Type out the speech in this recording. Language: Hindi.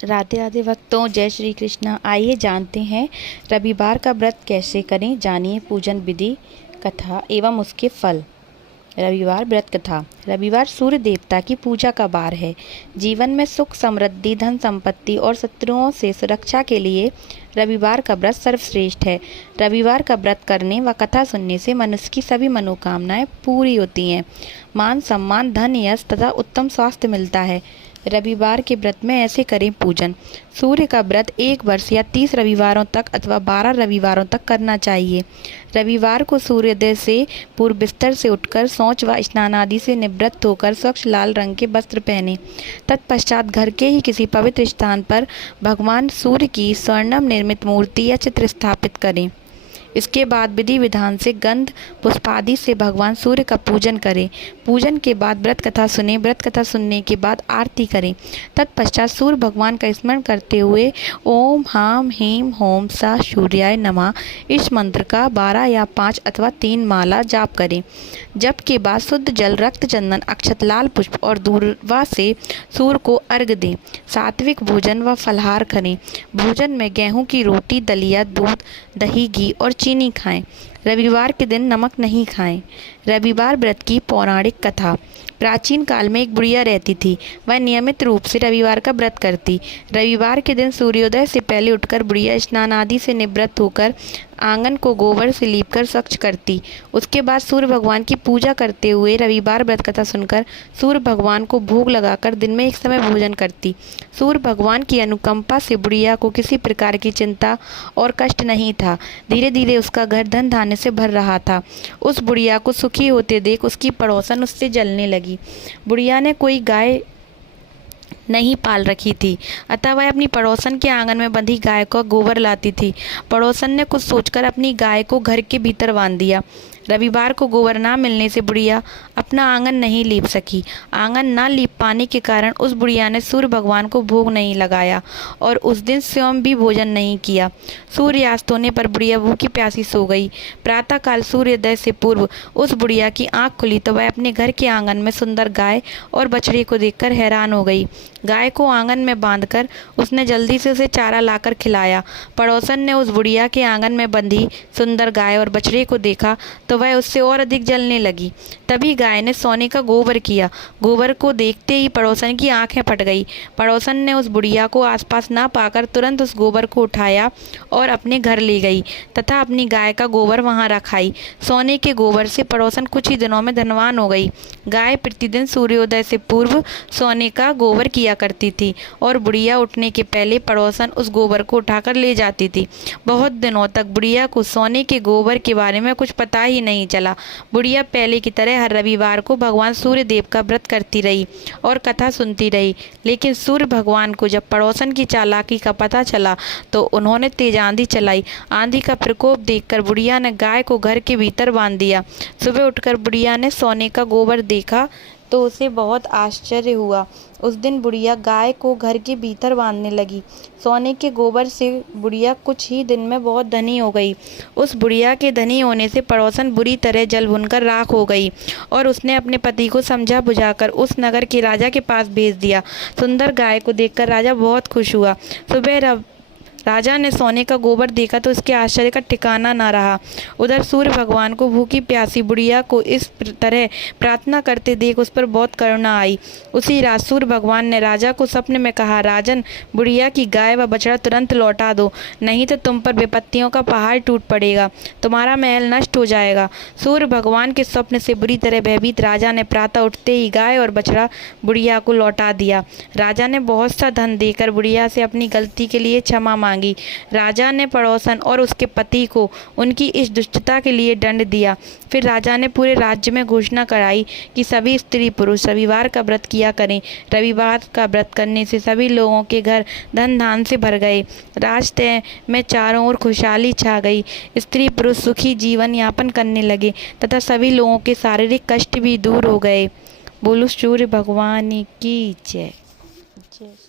राधे राधे भक्तों, जय श्री कृष्ण। आइए जानते हैं रविवार का व्रत कैसे करें। जानिए पूजन विधि, कथा एवं उसके फल। रविवार व्रत कथा। रविवार सूर्य देवता की पूजा का वार है। जीवन में सुख समृद्धि, धन संपत्ति और शत्रुओं से सुरक्षा के लिए रविवार का व्रत सर्वश्रेष्ठ है। रविवार का व्रत करने व कथा सुनने से मनुष्य की सभी मनोकामनाएं पूरी होती हैं। मान सम्मान, धन, यश तथा उत्तम स्वास्थ्य मिलता है। रविवार के व्रत में ऐसे करें पूजन। सूर्य का व्रत 1 वर्ष या 30 रविवारों तक अथवा 12 रविवारों तक करना चाहिए। रविवार को सूर्योदय से पूर्व बिस्तर से उठकर शौच व स्नान आदि से निवृत्त होकर स्वच्छ लाल रंग के वस्त्र पहने। तत्पश्चात घर के ही किसी पवित्र स्थान पर भगवान सूर्य की स्वर्णम निर्मित मूर्ति या चित्र स्थापित करें। इसके बाद विधि विधान से गंध पुष्पादि से भगवान सूर्य का पूजन करें। पूजन के बाद व्रत कथा सुने। व्रत कथा सुनने के बाद आरती करें। तत्पश्चात सूर्य भगवान का स्मरण करते हुए ओम हाम हीम होम सा सूर्याय नमः इस मंत्र का 12 या 5 अथवा 3 माला जाप करें। जप के बाद शुद्ध जल, रक्त चंदन, अक्षत, लाल पुष्प और दूर्वा से सूर्य को अर्घ्य दें। सात्विक भोजन व फलाहार करें। भोजन में गेहूं की रोटी, दलिया, दूध, दही, घी और चीनी खाएं। रविवार के दिन नमक नहीं खाएं। रविवार व्रत की पौराणिक कथा। प्राचीन काल में एक बुढ़िया रहती थी। वह नियमित रूप से रविवार का व्रत करती। रविवार के दिन सूर्योदय से पहले उठकर बुढ़िया स्नान आदि से निवृत्त होकर आंगन को गोबर से लीपकर स्वच्छ करती। उसके बाद सूर्य भगवान की पूजा करते हुए रविवार व्रत कथा सुनकर सूर्य भगवान को भोग लगाकर दिन में एक समय भोजन करती। सूर्य भगवान की अनुकंपा से बुढ़िया को किसी प्रकार की चिंता और कष्ट नहीं था। धीरे धीरे उसका घर धन धान्य से भर रहा था। उस बुढ़िया को सुखी होते देख उसकी पड़ोसन उससे जलने लगी। बुढ़िया ने कोई गाय नहीं पाल रखी थी, अतः वह अपनी पड़ोसन के आंगन में बंधी गाय को गोबर लाती थी। पड़ोसन ने कुछ सोचकर अपनी गाय को घर के भीतर बांध दिया। रविवार को गोबर ना मिलने से बुढ़िया अपना आंगन नहीं लीप सकी। आंगन ना लीप पाने के कारण उस बुढ़िया ने सूर्य भगवान को भोग नहीं लगाया और उस दिन स्वयं भी भोजन नहीं किया। सूर्यास्त होने पर बुढ़िया भूखी प्यासी सो गई। प्रातःकाल सूर्योदय से पूर्व उस बुढ़िया की आंख खुली तो वह अपने घर के आंगन में सुंदर गाय और बछड़े को देखकर हैरान हो गई। गाय को आंगन में बांधकर उसने जल्दी से उसे चारा लाकर खिलाया। पड़ोसन ने उस बुढ़िया के आंगन में बंधी सुंदर गाय और बछड़े को देखा तो वह उससे और अधिक जलने लगी। तभी गाय ने सोने का गोबर किया। गोबर को देखते ही पड़ोसन की आंखें फट गई। पड़ोसन ने उस बुढ़िया को आसपास ना पाकर तुरंत उस गोबर को उठाया और अपने घर ले गई तथा अपनी गाय का गोबर वहां रखाई। सोने के गोबर से पड़ोसन कुछ ही दिनों में धनवान हो गई। गाय प्रतिदिन सूर्योदय से पूर्व सोने का गोबर किया करती थी और बुढ़िया उठने के पहले पड़ोसन उस गोबर को उठाकर ले जाती थी। बहुत दिनों तक बुढ़िया को सोने के गोबर के बारे में कुछ पता ही नहीं चला। बुढ़िया पहले की तरह हर रविवार को भगवान सूर्य देव का व्रत करती रही और कथा सुनती रही। लेकिन सूर्य भगवान को जब पड़ोसन की चालाकी का पता चला तो उन्होंने तेज आंधी चलाई। आंधी का प्रकोप देखकर बुढ़िया ने गाय को घर के भीतर बांध दिया। सुबह उठकर बुढ़िया ने सोने का गोबर देखा तो उसे बहुत आश्चर्य हुआ। उस दिन बुढ़िया गाय को घर के भीतर बांधने लगी। सोने के गोबर से बुढ़िया कुछ ही दिन में बहुत धनी हो गई। उस बुढ़िया के धनी होने से पड़ोसन बुरी तरह जल भुनकर राख हो गई और उसने अपने पति को समझा बुझाकर उस नगर के राजा के पास भेज दिया। सुंदर गाय को देखकर राजा बहुत खुश हुआ। सुबह राजा ने सोने का गोबर देखा तो उसके आश्चर्य का ठिकाना ना रहा। उधर सूर्य भगवान को भूखी प्यासी बुढ़िया को इस तरह प्रार्थना करते देख उस पर बहुत करुणा आई। उसी रात सूर्य भगवान ने राजा को स्वप्न में कहा, राजन, बुढ़िया की गाय व बछड़ा तुरंत लौटा दो, नहीं तो तुम पर विपत्तियों का पहाड़ टूट पड़ेगा, तुम्हारा महल नष्ट हो जाएगा। सूर्य भगवान के स्वप्न से बुरी तरह भयभीत राजा ने प्रातः उठते ही गाय और बछड़ा बुढ़िया को लौटा दिया। राजा ने बहुत सा धन देकर बुढ़िया से अपनी गलती के लिए क्षमा मांगी। राजा ने पड़ोसन और उसके पति को उनकी इस दुष्टता के लिए दंड दिया। फिर राजा ने पूरे राज्य में घोषणा कराई कि सभी स्त्री पुरुष रविवार का व्रत किया करें। रविवार का व्रत करने से सभी लोगों के घर धन धान से भर गए। रास्ते में चारों ओर खुशहाली छा गई। स्त्री पुरुष सुखी जीवन यापन करने लगे तथा सभी लोगों के शारीरिक कष्ट भी दूर हो गए। बोलो सूर्य भगवान की जय। जय।